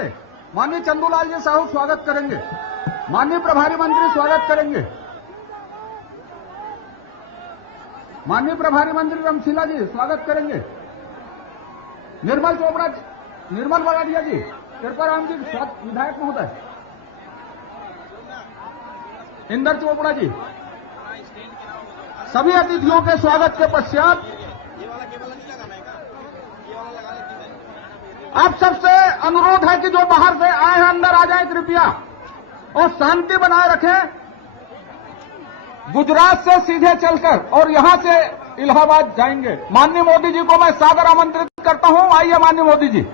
करेंगे। माननीय चंदूलाल जी साहू स्वागत करेंगे। माननीय प्रभारी मंत्री स्वागत करेंगे। माननीय प्रभारी मंत्री रमशीला जी स्वागत करेंगे। निर्मल चोपड़ा, निर्मल बगाड़िया जी, कृपाराम जी विधायक महोदय, इंदर चोपड़ा जी, सभी अतिथियों के स्वागत के पश्चात आप सबसे अनुरोध है कि जो बाहर से आए हैं अंदर आ जाएं कृपया और शांति बनाए रखें। गुजरात से सीधे चलकर और यहां से इलाहाबाद जाएंगे। माननीय मोदी जी को मैं सादर आमंत्रित करता हूं। आइए माननीय मोदी जी।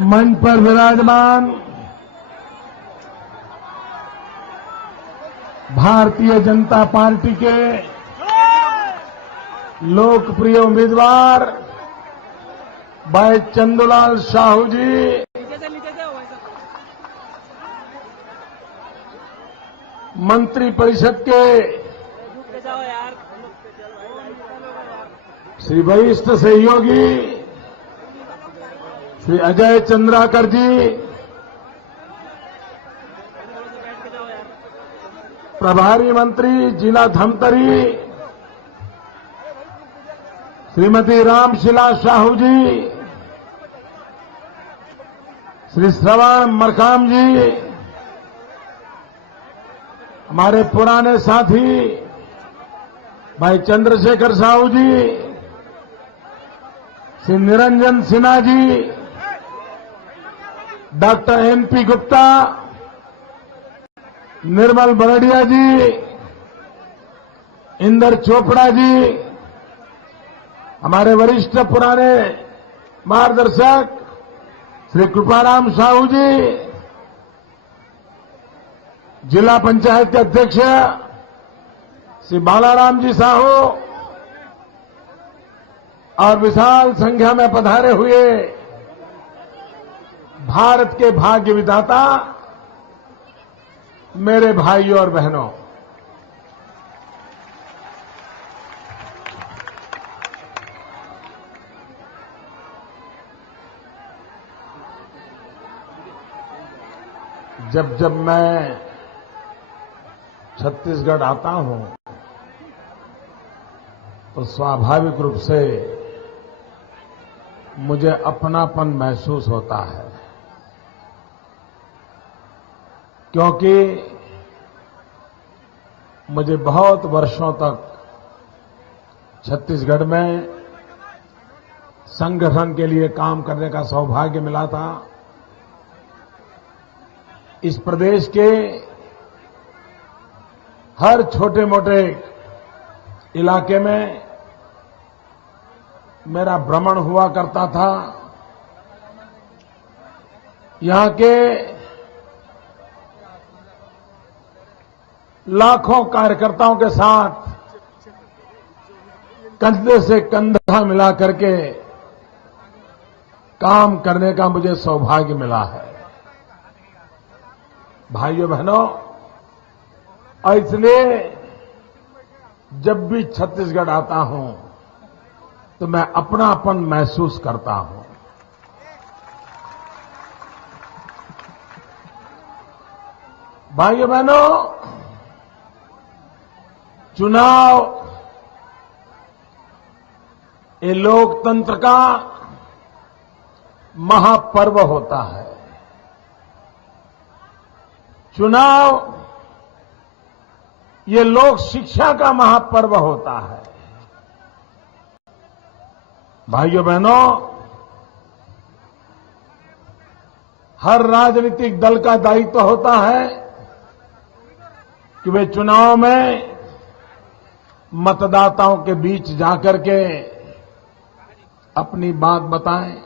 मंच पर विराजमान भारतीय जनता पार्टी के लोकप्रिय उम्मीदवार भाई चंदूलाल साहू जी, मंत्री परिषद के श्री वरिष्ठ सहयोगी श्री अजय चंद्राकर जी, प्रभारी मंत्री जिला धमतरी श्रीमती रामशिला साहू जी, श्री श्रवण मरकाम जी, हमारे पुराने साथी भाई चंद्रशेखर साहू जी, श्री निरंजन सिन्हा जी, डॉक्टर एनपी गुप्ता, निर्मल बरड़िया जी, इंदर चोपड़ा जी, हमारे वरिष्ठ पुराने मार्गदर्शक श्री कृपाराम साहू जी, जिला पंचायत के अध्यक्ष श्री बालाराम जी साहू और विशाल संख्या में पधारे हुए भारत के भाग्य विधाता मेरे भाइयों और बहनों, जब जब मैं छत्तीसगढ़ आता हूं तो स्वाभाविक रूप से मुझे अपनापन महसूस होता है, क्योंकि मुझे बहुत वर्षों तक छत्तीसगढ़ में संगठन के लिए काम करने का सौभाग्य मिला था। इस प्रदेश के हर छोटे मोटे इलाके में मेरा भ्रमण हुआ करता था। यहां के लाखों कार्यकर्ताओं के साथ कंधे से कंधा मिला करके काम करने का मुझे सौभाग्य मिला है। भाइयों बहनों, और इसलिए जब भी छत्तीसगढ़ आता हूं तो मैं अपनापन महसूस करता हूं। भाइयों बहनों, चुनाव ये लोकतंत्र का महापर्व होता है। चुनाव ये लोक शिक्षा का महापर्व होता है। भाइयों बहनों, हर राजनीतिक दल का दायित्व होता है कि वे चुनाव में मतदाताओं के बीच जाकर के अपनी बात बताएं।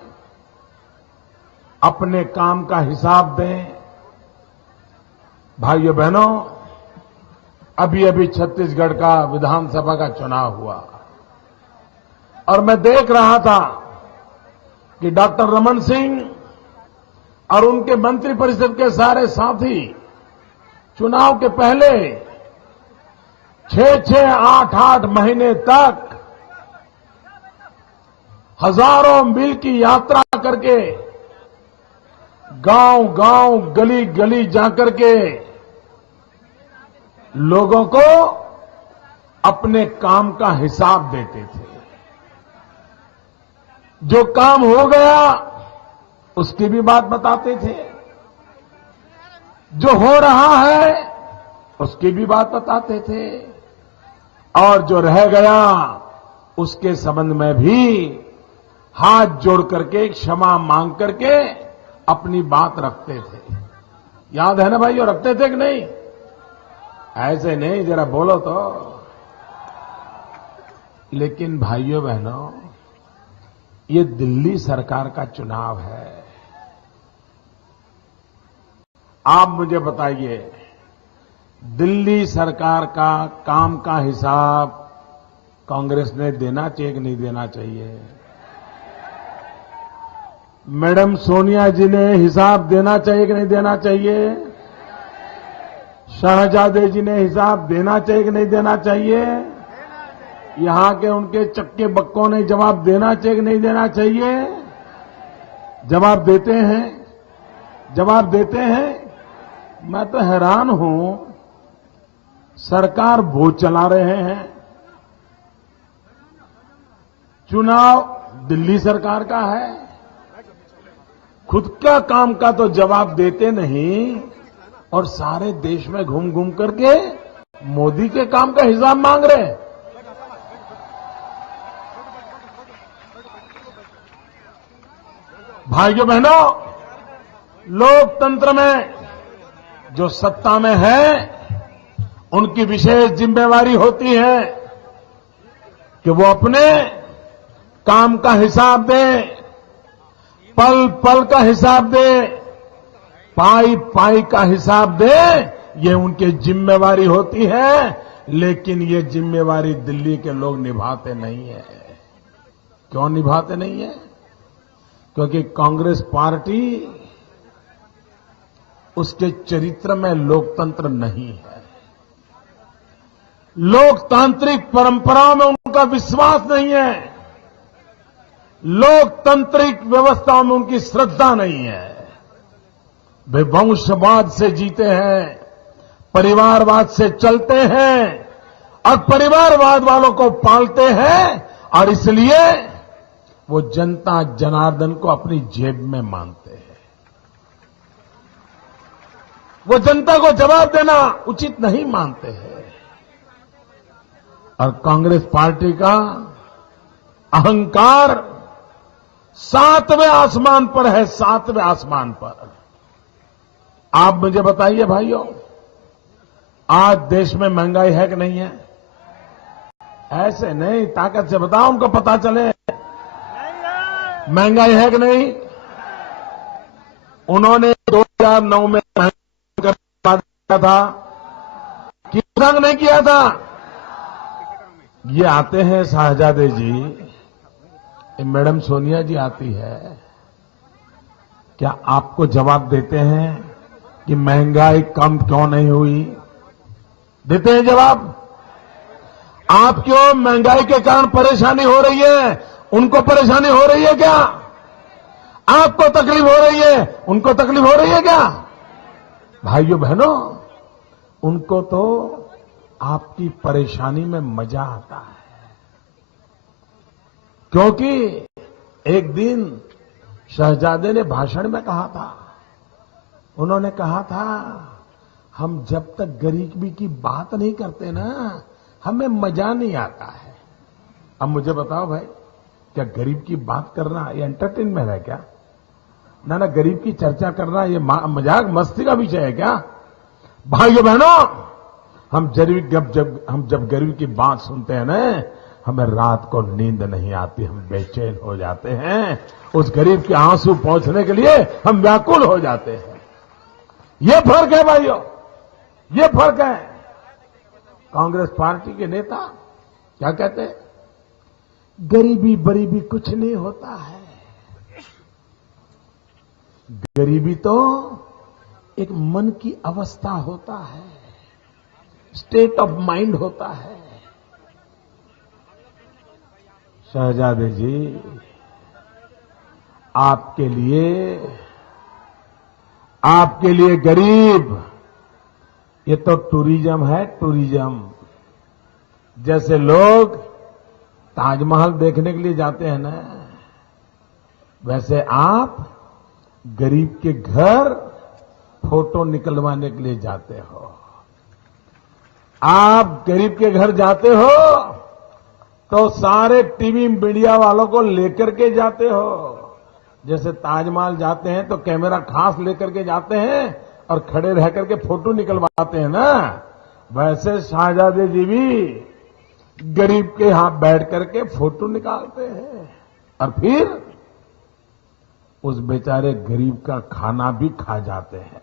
अपने काम का हिसाब दें। भाइयों बहनों, अभी अभी छत्तीसगढ़ का विधानसभा का चुनाव हुआ और मैं देख रहा था कि डॉक्टर रमन सिंह और उनके मंत्रिपरिषद के सारे साथी चुनाव के पहले 6-6, 8-8 महीने तक हजारों मील की यात्रा करके गांव-गांव, गली-गली जाकर के लोगों को अपने काम का हिसाब देते थे। जो काम हो गया उसकी भी बात बताते थे, जो हो रहा है उसकी भी बात बताते थे, और जो रह गया उसके संबंध में भी हाथ जोड़ करके क्षमा मांग करके अपनी बात रखते थे। याद है ना भाइयों, रखते थे कि नहीं? ऐसे नहीं, जरा बोलो तो। लेकिन भाइयों बहनों, ये दिल्ली सरकार का चुनाव है। आप मुझे बताइए, दिल्ली सरकार का काम का हिसाब कांग्रेस ने देना चाहिए कि नहीं देना चाहिए? मैडम सोनिया जी ने हिसाब देना चाहिए कि नहीं देना चाहिए? शहजादे जी ने हिसाब देना चाहिए कि नहीं देना चाहिए? यहां के उनके चक्के बक्कों ने जवाब देना चाहिए कि नहीं देना चाहिए? जवाब देते हैं? जवाब देते हैं? मैं तो हैरान हूं, सरकार वो चला रहे हैं, चुनाव दिल्ली सरकार का है, खुद का काम का तो जवाब देते नहीं और सारे देश में घूम घूम करके मोदी के काम का हिसाब मांग रहे हैं। भाइयों बहनों, लोकतंत्र में जो सत्ता में है उनकी विशेष जिम्मेवारी होती है कि वो अपने काम का हिसाब दे, पल पल का हिसाब दे, पाई पाई का हिसाब दे। ये उनकी जिम्मेवारी होती है, लेकिन ये जिम्मेवारी दिल्ली के लोग निभाते नहीं है। क्यों निभाते नहीं है? क्योंकि कांग्रेस पार्टी, उसके चरित्र में लोकतंत्र नहीं है। लोकतांत्रिक परंपराओं में उनका विश्वास नहीं है, लोकतांत्रिक व्यवस्थाओं में उनकी श्रद्धा नहीं है। वे वंशवाद से जीते हैं, परिवारवाद से चलते हैं और परिवारवाद वालों को पालते हैं, और इसलिए वो जनता जनार्दन को अपनी जेब में मानते हैं। वो जनता को जवाब देना उचित नहीं मानते हैं। और कांग्रेस पार्टी का अहंकार 7वें आसमान पर है, 7वें आसमान पर। आप मुझे बताइए भाइयों, आज देश में महंगाई है कि नहीं है? ऐसे नहीं, ताकत से बताओ, उनको पता चले महंगाई है कि नहीं। उन्होंने 2009 में महंगाई किया था कि नहीं किया था? ये आते हैं शहजादे जी, मैडम सोनिया जी आती है, क्या आपको जवाब देते हैं कि महंगाई कम क्यों नहीं हुई? देते हैं जवाब? आप क्यों महंगाई के कारण परेशानी हो रही है, उनको परेशानी हो रही है क्या? आपको तकलीफ हो रही है, उनको तकलीफ हो रही है क्या? भाइयों बहनों, उनको तो आपकी परेशानी में मजा आता है। क्योंकि एक दिन शहजादे ने भाषण में कहा था, उन्होंने कहा था, हम जब तक गरीबी की बात नहीं करते ना, हमें मजा नहीं आता है। अब मुझे बताओ भाई, क्या गरीब की बात करना ये एंटरटेनमेंट है क्या? ना ना, गरीब की चर्चा करना ये मजाक मस्ती का विषय है क्या? भाइयों बहनों, हम जब गरीब की बात सुनते हैं ना, हमें रात को नींद नहीं आती, हम बेचैन हो जाते हैं। उस गरीब के आंसू पहुंचने के लिए हम व्याकुल हो जाते हैं। ये फर्क है भाइयों, ये फर्क है। कांग्रेस पार्टी के नेता क्या कहते हैं? गरीबी बरीबी कुछ नहीं होता है। गरीबी तो एक मन की अवस्था होता है, स्टेट ऑफ माइंड होता है। शहजादे जी, आपके लिए गरीब ये तो टूरिज्म है, टूरिज्म। जैसे लोग ताजमहल देखने के लिए जाते हैं ना, वैसे आप गरीब के घर फोटो निकलवाने के लिए जाते हो। आप गरीब के घर जाते हो तो सारे टीवी मीडिया वालों को लेकर के जाते हो। जैसे ताजमहल जाते हैं तो कैमरा खास लेकर के जाते हैं और खड़े रह करके फोटो निकलवाते हैं ना, वैसे शाहजादे जी भी गरीब के यहां बैठ करके फोटो निकालते हैं और फिर उस बेचारे गरीब का खाना भी खा जाते हैं।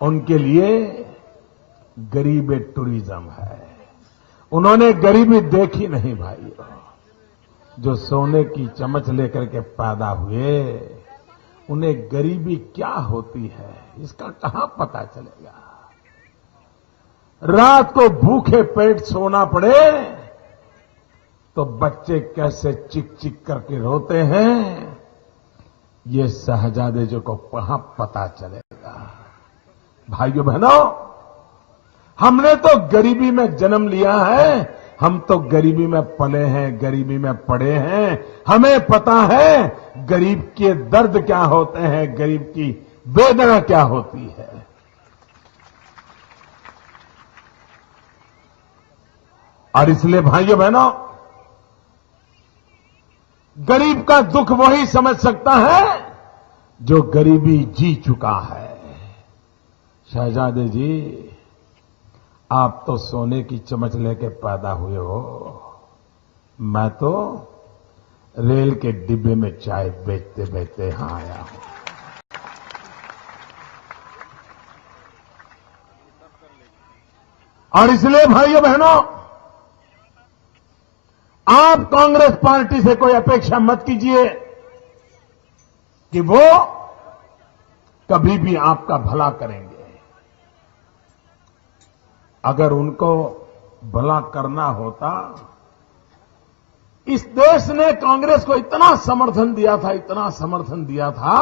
उनके लिए गरीबी टूरिज्म है। उन्होंने गरीबी देखी नहीं भाइयों। जो सोने की चम्मच लेकर के पैदा हुए, उन्हें गरीबी क्या होती है इसका कहां पता चलेगा। रात को भूखे पेट सोना पड़े तो बच्चे कैसे चिक चिक करके रोते हैं, ये शहजादे जी को कहां पता चलेगा। भाइयों बहनों, हमने तो गरीबी में जन्म लिया है, हम तो गरीबी में पले हैं, गरीबी में पड़े हैं। हमें पता है गरीब के दर्द क्या होते हैं, गरीब की वेदना क्या होती है। और इसलिए भाइयों बहनों, गरीब का दुख वही समझ सकता है जो गरीबी जी चुका है। शहजादे जी, आप तो सोने की चम्मच लेके पैदा हुए हो, मैं तो रेल के डिब्बे में चाय बेचते बेचते यहां आया हूं। और इसलिए भाइयों बहनों, आप कांग्रेस पार्टी से कोई अपेक्षा मत कीजिए कि वो कभी भी आपका भला करेंगे। अगर उनको भला करना होता, इस देश ने कांग्रेस को इतना समर्थन दिया था, इतना समर्थन दिया था,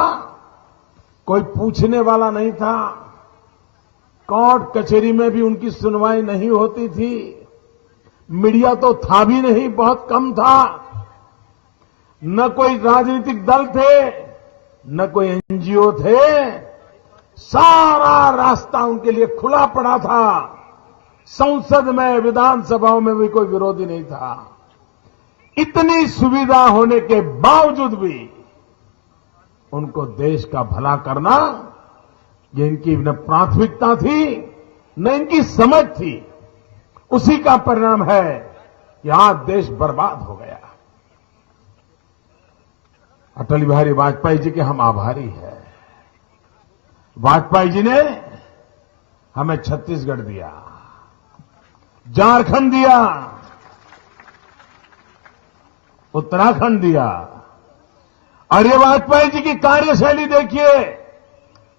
कोई पूछने वाला नहीं था। कोर्ट कचहरी में भी उनकी सुनवाई नहीं होती थी। मीडिया तो था भी नहीं, बहुत कम था। न कोई राजनीतिक दल थे, न कोई एनजीओ थे। सारा रास्ता उनके लिए खुला पड़ा था। संसद में, विधानसभाओं में भी कोई विरोधी नहीं था। इतनी सुविधा होने के बावजूद भी उनको देश का भला करना ये इनकी न प्राथमिकता थी, न इनकी समझ थी। उसी का परिणाम है कि आज देश बर्बाद हो गया। अटल बिहारी वाजपेयी जी के हम आभारी हैं। वाजपेयी जी ने हमें छत्तीसगढ़ दिया, झारखंड दिया, उत्तराखंड दिया। और ये वाजपेयी जी की कार्यशैली देखिए,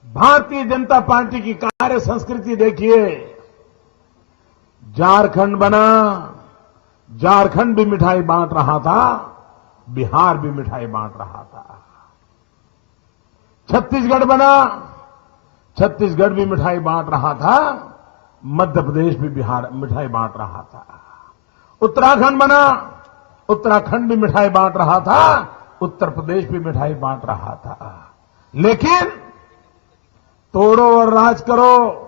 भारतीय जनता पार्टी की कार्य संस्कृति देखिए। झारखंड बना, झारखंड भी मिठाई बांट रहा था, बिहार भी मिठाई बांट रहा था। छत्तीसगढ़ बना, छत्तीसगढ़ भी मिठाई बांट रहा था, मध्य प्रदेश भी बिहार मिठाई बांट रहा था। उत्तराखंड बना, उत्तराखंड भी मिठाई बांट रहा था, उत्तर प्रदेश भी मिठाई बांट रहा था। लेकिन तोड़ो और राज करो,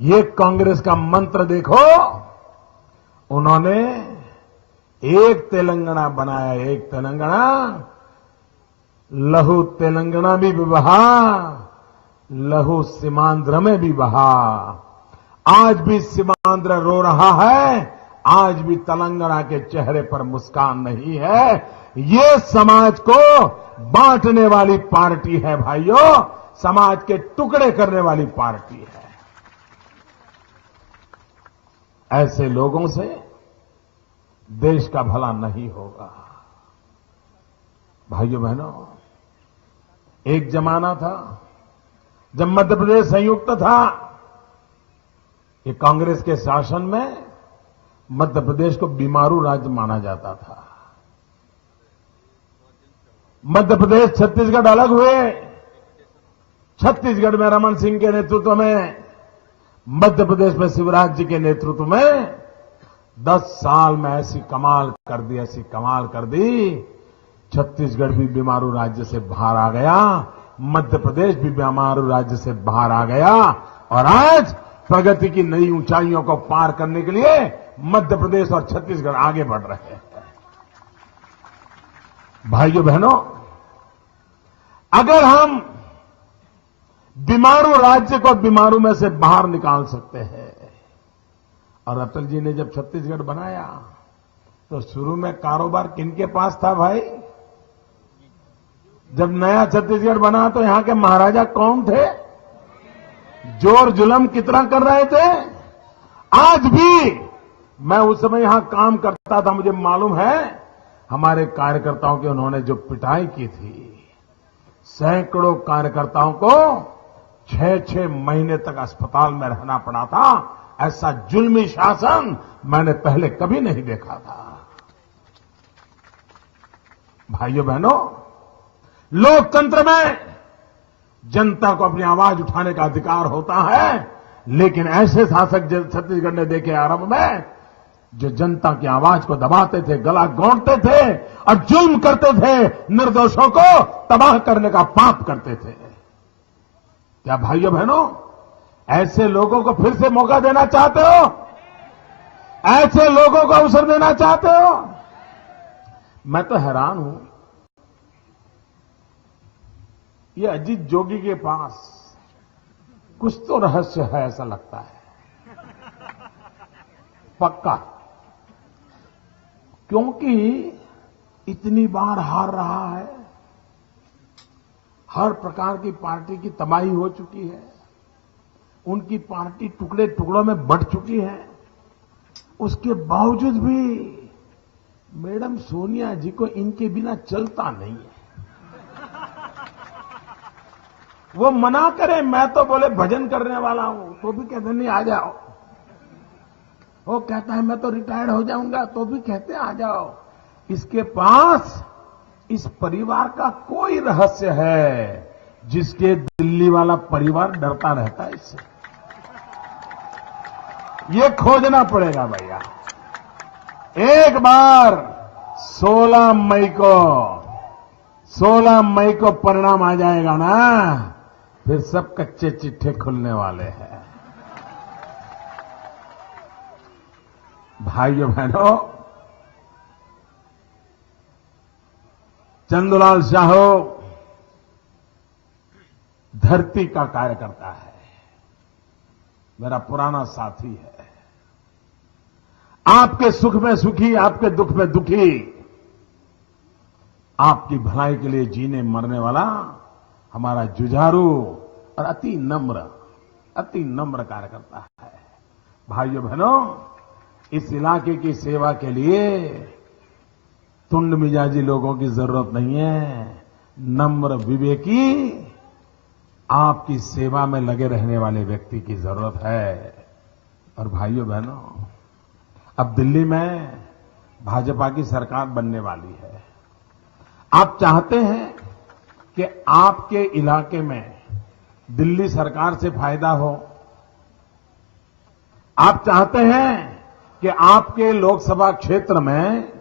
ये कांग्रेस का मंत्र देखो। उन्होंने एक तेलंगाना बनाया, एक तेलंगाना, लहू तेलंगाना भी बहा, लहू सीमांध्र में भी बहा। आज भी सीमांध्र आंध्र रो रहा है, आज भी तेलंगाना के चेहरे पर मुस्कान नहीं है। ये समाज को बांटने वाली पार्टी है भाइयों, समाज के टुकड़े करने वाली पार्टी है। ऐसे लोगों से देश का भला नहीं होगा। भाइयों बहनों, एक जमाना था जब मध्य प्रदेश संयुक्त था, कि कांग्रेस के शासन में मध्य प्रदेश को बीमारू राज्य माना जाता था। मध्य प्रदेश छत्तीसगढ़ अलग हुए। छत्तीसगढ़ में रमन सिंह के नेतृत्व में, मध्य प्रदेश में शिवराज जी के नेतृत्व में 10 साल में ऐसी कमाल कर दी, छत्तीसगढ़ भी बीमारू राज्य से बाहर आ गया, मध्य प्रदेश भी बीमारू राज्य से बाहर आ गया, और आज प्रगति की नई ऊंचाइयों को पार करने के लिए मध्य प्रदेश और छत्तीसगढ़ आगे बढ़ रहे हैं। भाइयों बहनों, अगर हम बीमारू राज्य को बीमारू में से बाहर निकाल सकते हैं, और अटल जी ने जब छत्तीसगढ़ बनाया तो शुरू में कारोबार किनके पास था भाई? जब नया छत्तीसगढ़ बना तो यहां के महाराजा कौन थे? जोर जुलम कितना कर रहे थे? आज भी मैं उस समय यहां काम करता था, मुझे मालूम है हमारे कार्यकर्ताओं की उन्होंने जो पिटाई की थी, सैकड़ों कार्यकर्ताओं को 6-6 महीने तक अस्पताल में रहना पड़ा था। ऐसा जुल्मी शासन मैंने पहले कभी नहीं देखा था। भाइयों बहनों, लोकतंत्र में जनता को अपनी आवाज उठाने का अधिकार होता है, लेकिन ऐसे शासक छत्तीसगढ़ ने देखे आरंभ में, जो जनता की आवाज को दबाते थे, गला घोंटते थे और जुल्म करते थे, निर्दोषों को तबाह करने का पाप करते थे। क्या भाइयों बहनों, ऐसे लोगों को फिर से मौका देना चाहते हो? ऐसे लोगों को अवसर देना चाहते हो? मैं तो हैरान हूं, ये अजीत जोगी के पास कुछ तो रहस्य है ऐसा लगता है, पक्का। क्योंकि इतनी बार हार रहा है, हर प्रकार की पार्टी की तबाही हो चुकी है, उनकी पार्टी टुकड़े टुकड़ों में बंट चुकी है, उसके बावजूद भी मैडम सोनिया जी को इनके बिना चलता नहीं है। वो मना करे, मैं तो बोले भजन करने वाला हूं, तो भी कहते नहीं आ जाओ। वो कहता है मैं तो रिटायर्ड हो जाऊंगा, तो भी कहते आ जाओ। इसके पास इस परिवार का कोई रहस्य है जिसके दिल्ली वाला परिवार डरता रहता है इससे। ये खोजना पड़ेगा भैया। एक बार 16 मई को परिणाम आ जाएगा ना, फिर सब कच्चे चिट्ठे खुलने वाले हैं। भाइयों बहनों, चंदूलाल साहू धरती का कार्यकर्ता है, मेरा पुराना साथी है। आपके सुख में सुखी, आपके दुख में दुखी, आपकी भलाई के लिए जीने मरने वाला हमारा जुझारू और अति नम्र कार्यकर्ता है। भाइयों बहनों, इस इलाके की सेवा के लिए तुंड मिजाजी लोगों की जरूरत नहीं है, नम्र विवेकी आपकी सेवा में लगे रहने वाले व्यक्ति की जरूरत है। और भाइयों बहनों, अब दिल्ली में भाजपा की सरकार बनने वाली है। आप चाहते हैं कि आपके इलाके में दिल्ली सरकार से फायदा हो। आप चाहते हैं कि आपके लोकसभा क्षेत्र में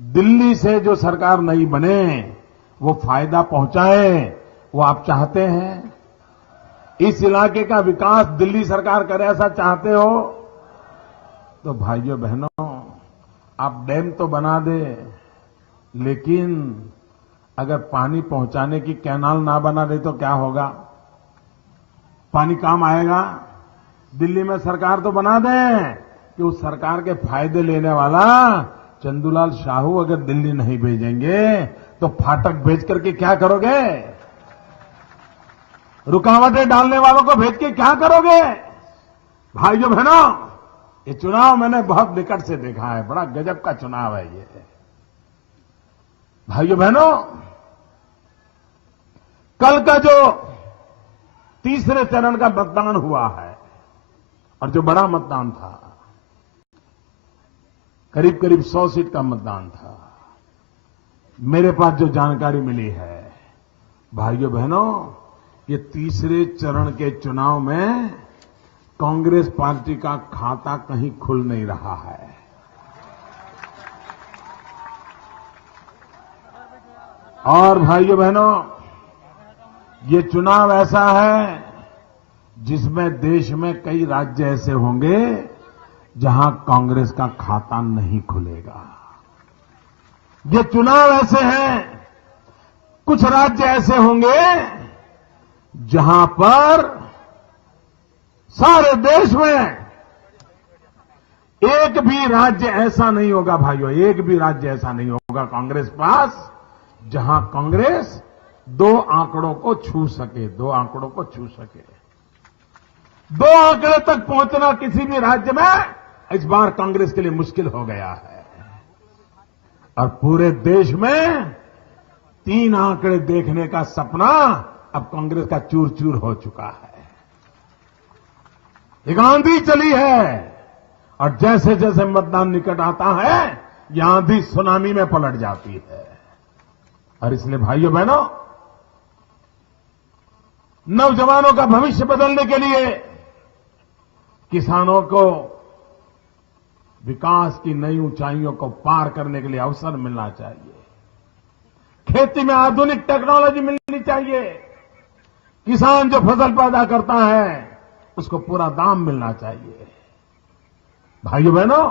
दिल्ली से जो सरकार नई बने वो फायदा पहुंचाए, वो आप चाहते हैं? इस इलाके का विकास दिल्ली सरकार करे, ऐसा चाहते हो? तो भाइयों बहनों, आप डैम तो बना दे, लेकिन अगर पानी पहुंचाने की कैनाल ना बना दे तो क्या होगा? पानी काम आएगा? दिल्ली में सरकार तो बना दें कि उस सरकार के फायदे लेने वाला चंदूलाल शाहू अगर दिल्ली नहीं भेजेंगे तो फाटक भेज करके क्या करोगे? रुकावटें डालने वालों को भेज के क्या करोगे? भाइयों बहनों, ये चुनाव मैंने बहुत निकट से देखा है, बड़ा गजब का चुनाव है ये। भाइयों बहनों, कल का जो तीसरे चरण का मतदान हुआ है और जो बड़ा मतदान था, करीब करीब 100 सीट का मतदान था। मेरे पास जो जानकारी मिली है, भाइयों बहनों, ये तीसरे चरण के चुनाव में कांग्रेस पार्टी का खाता कहीं खुल नहीं रहा है। और भाइयों बहनों, ये चुनाव ऐसा है जिसमें देश में कई राज्य ऐसे होंगे जहां कांग्रेस का खाता नहीं खुलेगा। ये चुनाव ऐसे हैं, कुछ राज्य ऐसे होंगे जहां पर सारे देश में एक भी राज्य ऐसा नहीं होगा, भाइयों, एक भी राज्य ऐसा नहीं होगा कांग्रेस पास जहां कांग्रेस 2 आंकड़ों को छू सके, 2 आंकड़ों को छू सके। 2 आंकड़े तक पहुंचना किसी भी राज्य में इस बार कांग्रेस के लिए मुश्किल हो गया है। और पूरे देश में 3 आंकड़े देखने का सपना अब कांग्रेस का चूर चूर हो चुका है। एक आंधी चली है और जैसे जैसे मतदान निकट आता है, यह आंधी सुनामी में पलट जाती है। और इसलिए भाइयों बहनों, नौजवानों का भविष्य बदलने के लिए किसानों को विकास की नई ऊंचाइयों को पार करने के लिए अवसर मिलना चाहिए। खेती में आधुनिक टेक्नोलॉजी मिलनी चाहिए। किसान जो फसल पैदा करता है उसको पूरा दाम मिलना चाहिए। भाइयों बहनों,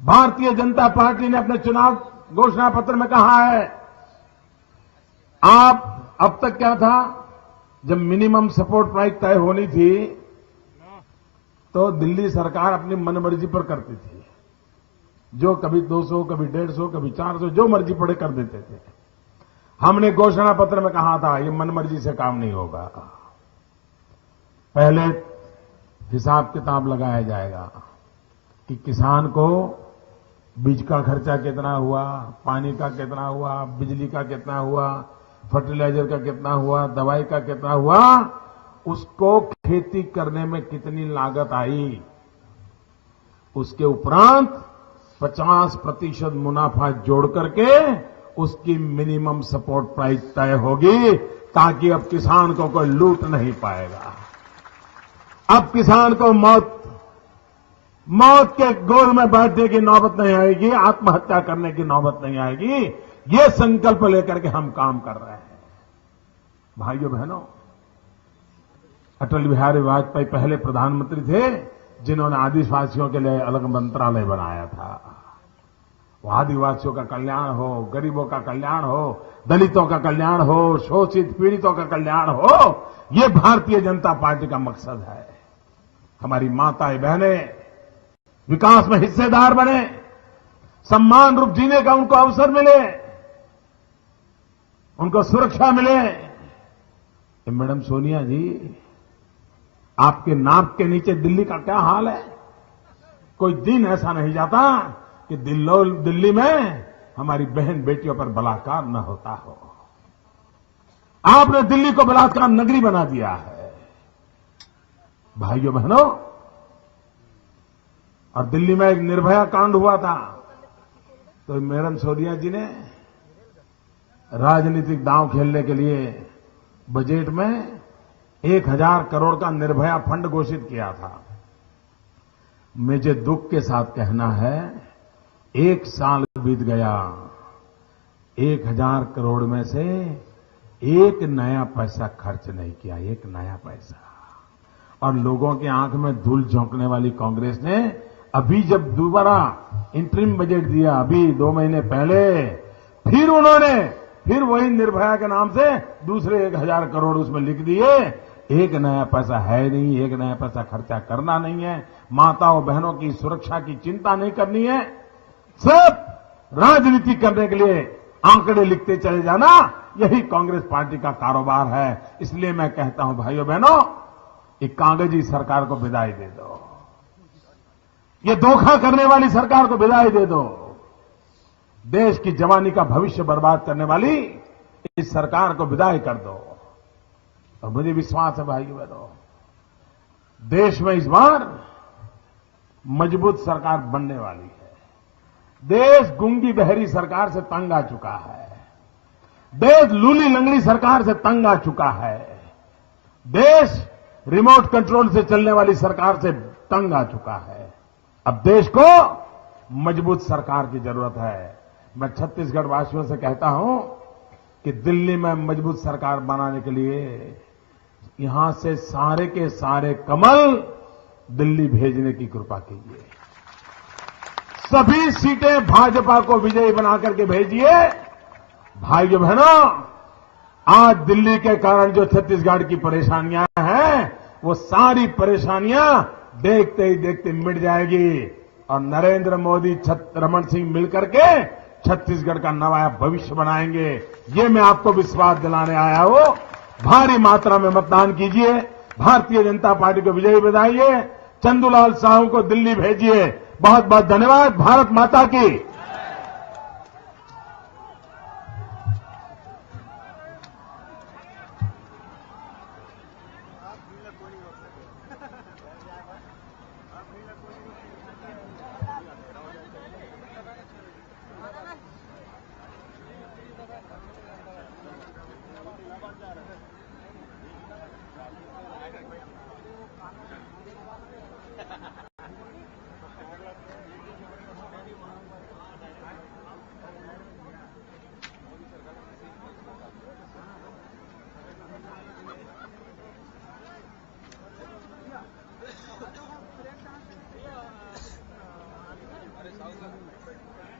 भारतीय जनता पार्टी ने अपने चुनाव घोषणा पत्र में कहा है, आप अब तक क्या था, जब मिनिमम सपोर्ट प्राइस तय होनी थी तो दिल्ली सरकार अपनी मनमर्जी पर करती थी, जो कभी 200, कभी 150, कभी 400, जो मर्जी पड़े कर देते थे। हमने घोषणा पत्र में कहा था ये मनमर्जी से काम नहीं होगा, पहले हिसाब किताब लगाया जाएगा कि किसान को बीज का खर्चा कितना हुआ, पानी का कितना हुआ, बिजली का कितना हुआ, फर्टिलाइजर का कितना हुआ, दवाई का कितना हुआ, उसको खेती करने में कितनी लागत आई। उसके उपरांत 50% मुनाफा जोड़ करके उसकी मिनिमम सपोर्ट प्राइस तय होगी, ताकि अब किसान को कोई लूट नहीं पाएगा। अब किसान को मौत के गोद में बैठने की नौबत नहीं आएगी, आत्महत्या करने की नौबत नहीं आएगी। ये संकल्प लेकर के हम काम कर रहे हैं। भाइयों बहनों, अटल बिहारी वाजपेयी पहले प्रधानमंत्री थे जिन्होंने आदिवासियों के लिए अलग मंत्रालय बनाया था। वो आदिवासियों का कल्याण हो, गरीबों का कल्याण हो, दलितों का कल्याण हो, शोषित पीड़ितों का कल्याण हो, ये भारतीय जनता पार्टी का मकसद है। हमारी माताएं बहनें विकास में हिस्सेदार बने, सम्मान रूप जीने का उनको अवसर मिले, उनको सुरक्षा मिले। मैडम सोनिया जी, आपके नाक के नीचे दिल्ली का क्या हाल है? कोई दिन ऐसा नहीं जाता कि दिल्ली में हमारी बहन बेटियों पर बलात्कार न होता हो। आपने दिल्ली को बलात्कार नगरी बना दिया है। भाइयों बहनों, और दिल्ली में एक निर्भया कांड हुआ था, तो मैडम सोनिया जी ने राजनीतिक दांव खेलने के लिए बजट में 1000 करोड़ का निर्भया फंड घोषित किया था। मुझे दुख के साथ कहना है, 1 साल बीत गया, 1000 करोड़ में से एक नया पैसा खर्च नहीं किया, एक नया पैसा। और लोगों की आंख में धूल झोंकने वाली कांग्रेस ने अभी जब दोबारा इंटरिम बजट दिया, अभी 2 महीने पहले, फिर उन्होंने फिर वही निर्भया के नाम से दूसरे 1000 करोड़ उसमें लिख दिए। एक नया पैसा है नहीं, एक नया पैसा खर्चा करना नहीं है, माताओं बहनों की सुरक्षा की चिंता नहीं करनी है, सब राजनीति करने के लिए आंकड़े लिखते चले जाना, यही कांग्रेस पार्टी का कारोबार है। इसलिए मैं कहता हूं भाइयों बहनों, एक कागजी सरकार को विदाई दे दो, ये धोखा करने वाली सरकार को विदाई दे दो, देश की जवानी का भविष्य बर्बाद करने वाली इस सरकार को विदाई कर दो। और मुझे विश्वास है भाइयों बहनों, देश में इस बार मजबूत सरकार बनने वाली है। देश गूंगी बहरी सरकार से तंग आ चुका है, देश लूली लंगड़ी सरकार से तंग आ चुका है, देश रिमोट कंट्रोल से चलने वाली सरकार से तंग आ चुका है। अब देश को मजबूत सरकार की जरूरत है। मैं छत्तीसगढ़ वासियों से कहता हूं कि दिल्ली में मजबूत सरकार बनाने के लिए यहां से सारे के सारे कमल दिल्ली भेजने की कृपा कीजिए, सभी सीटें भाजपा को विजयी बनाकर के भेजिए। भाइयों बहनों, आज दिल्ली के कारण जो छत्तीसगढ़ की परेशानियां हैं, वो सारी परेशानियां देखते ही देखते मिट जाएगी और नरेंद्र मोदी रमन सिंह मिलकर के छत्तीसगढ़ का नया भविष्य बनाएंगे। ये मैं आपको विश्वास दिलाने आया हूं। भारी मात्रा में मतदान कीजिए, भारतीय जनता पार्टी को विजयी बनाइए, चंदूलाल साहू को दिल्ली भेजिए। बहुत बहुत धन्यवाद। भारत माता की।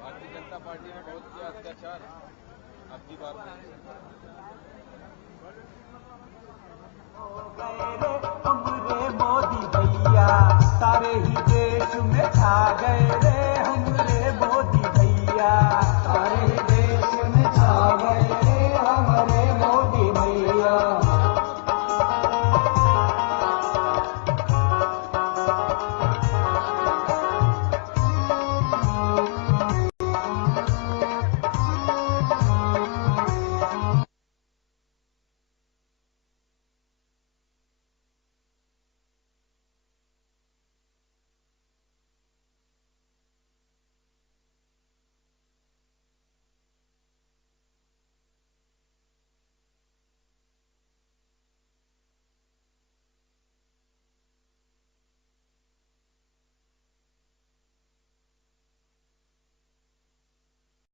भारतीय जनता पार्टी ने बहुत किया अत्याचार, अब की बात नहीं। मोदी भैया सारे ही देश में छा गए रे।